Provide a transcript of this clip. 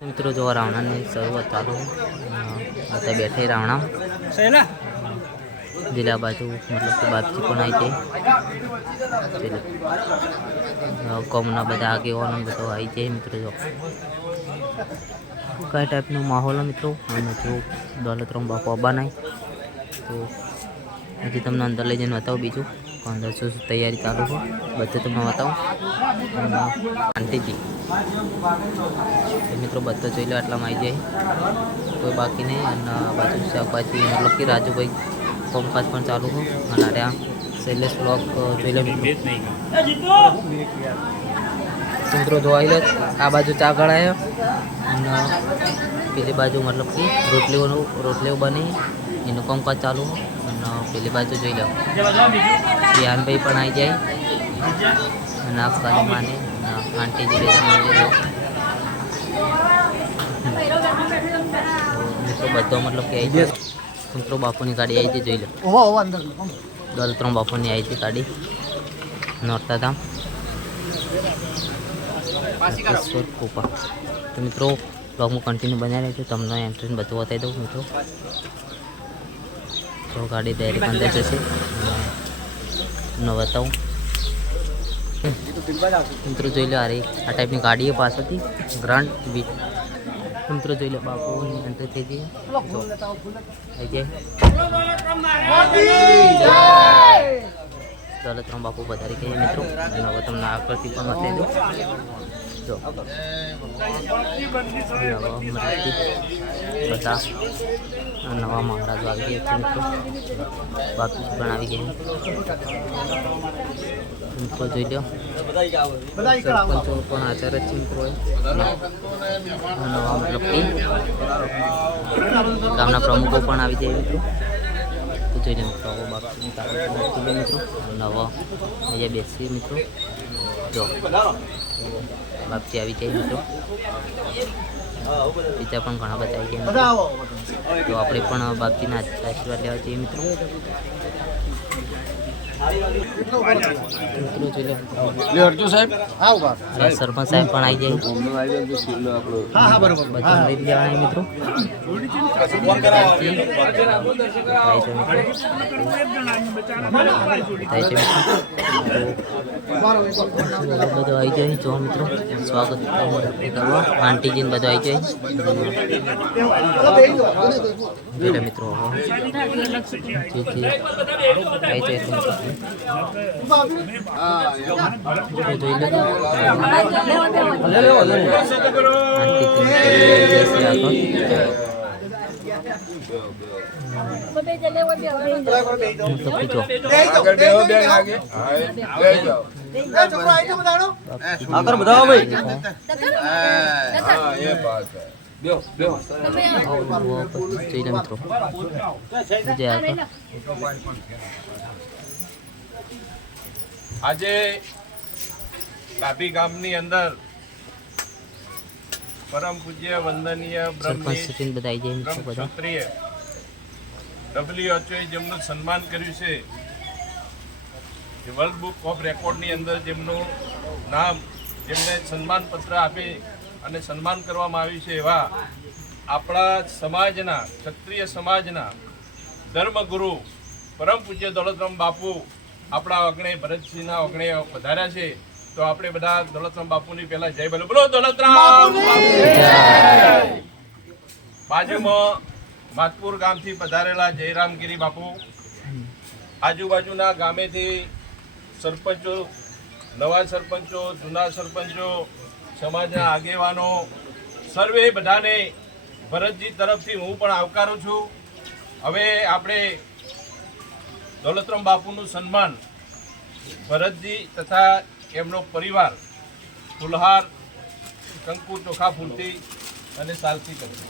મિત્રો, જો રાવણાની શરૂઆત ચાલુ અત્યારે બેઠે રાવણા. દિલા બાજુ મતલબ કે બાપજી પણ આવી જાય કોમના બધા આગેવાનો બધો આવી જાય મિત્રો, જો. કઈ ટાઈપનો માહોલ મિત્રો? અને જો દોલતરામ બાપુ અબ્બા નહીં તો હજી તમને અંદર લઈ જઈને બતાવું બીજું. શું શું તૈયારી ચાલુ છે? બધું તમને બતાવું. આંટીજી મિત્રો બધા જોઈ લો આટલામાં આવી જાય કોઈ બાકી નહીં. અને બાજુ શાકભાજી, મતલબ કે રાજુભાઈ કોમકાજ પણ ચાલુ છે. અને અરે આ શૈલેષ બ્લોક જોઈ લો મિત્રો. તો લો, આ બાજુ ચા ગળાયો. અને પેલી બાજુ મતલબ કે રોટલીઓનું, રોટલીઓ બની. એનું કોમકાજ ચાલુ છે. અને પેલી બાજુ જોઈ લો. ધ્યાનભાઈ પણ આવી જાય. અને આ માને બે જણા મિત્રો બધો મતલબ કે આવી જાય. મિત્રો બાપુની ગાડી આવી હતી જોઈ લો. ત્રણ બાપુની આવી હતી ગાડી. નોરતા ધામ. કૃપા. તો મિત્રો બ્લોગમાં કન્ટિન્યુ બનાવી રહ્યો છું. તમને એન્ટ્રીને બધું બતાવી દઉં મિત્રો. તો ગાડી ડાયરેક્ટ અંદર જશે ન બતાવું. મિત્રો જોઈ લો અરે આ ટાઈપની ગાડીઓ પાસેથી ગ્રાન્ડ વીટ મિત્રો જોઈ લો બાપુ એન્ટ્રી થઈ જઈએ દોલતરામ બાપુ વધારી કહીએ મિત્રો. અને હવે તમને આગળથી પણ બતાવી દઉં. જો. બધા નવા મહારાજો આવી ગયા છે મિત્રો. બાપુ પણ આવી ગયા મિત્રો જોઈ લો. સરપંચો પણ હાજર જ છે મિત્રો નવા મતલબ કે ગામના પ્રમુખો પણ આવી જાય મિત્રો. તો જોઈ મિત્રો. આવો બાપુની લે મિત્રો. નવા. અહીંયા બેસીએ મિત્રો. જો. બાપજી આવી જાય મિત્રો. બીજા પણ ઘણા બધા આવી ગયા તો આપણે પણ બાપજીના આશીર્વાદ લેવા જઈએ મિત્રો. અર્જુ સાહેબ. હા સરપંચ સાહેબ પણ આવી જાય. અમને આવી જાય તો આપણો હા. હા બરોબર બધા લઈ લેવાના મિત્રો. બધું આવી જાય. જો મિત્રો સ્વાગત કરવા આંટીજીને બધું આવી જાય. મિત્રો જેથી આવી જાય બેહો બેહી બતાવો ભાઈ બેહો બેહો જોઈ લો મિત્રો. જય આજે ડાભી ગામની અંદર પરમ પૂજ્ય વંદનીય સરપંચ બ્રહ્મની સચિન બધા આવી જાય મિત્રો બધા ક્ષત્રિય ડબલ્યુએચઓએ જેમનું સન્માન કર્યું છે વર્લ્ડ બુક ઓફ રેકોર્ડની અંદર જેમનું નામ જેમને સન્માન પત્ર આપી અને સન્માન કરવામાં આવ્યું છે એવા આપણા સમાજના ક્ષત્રિય સમાજના ધર્મગુરુ પરમ પૂજ્ય દોલતરામ બાપુ આપણા અગ્ણે ભરતસિંહના અગણે વધાર્યા છે તો આપણે બધા દોલતરામ બાપુની પહેલા જય બોલો. બોલો દોલતરામ. બાપુ બાજુમાં માતપુર ગામથી પધારેલા જયરામગીરી બાપુ. આજુબાજુના ગામેથી સરપંચો નવા સરપંચો જૂના સરપંચો સમાજના આગેવાનો સર્વે બધાને ભરતજી તરફથી હું પણ આવકારું છું. હવે આપણે દોલતરામ બાપુનું સન્માન ભરતજી તથા એમનો પરિવાર ફુલહાર કંકુ ચોખા ફૂલતી અને સાલથી કરશે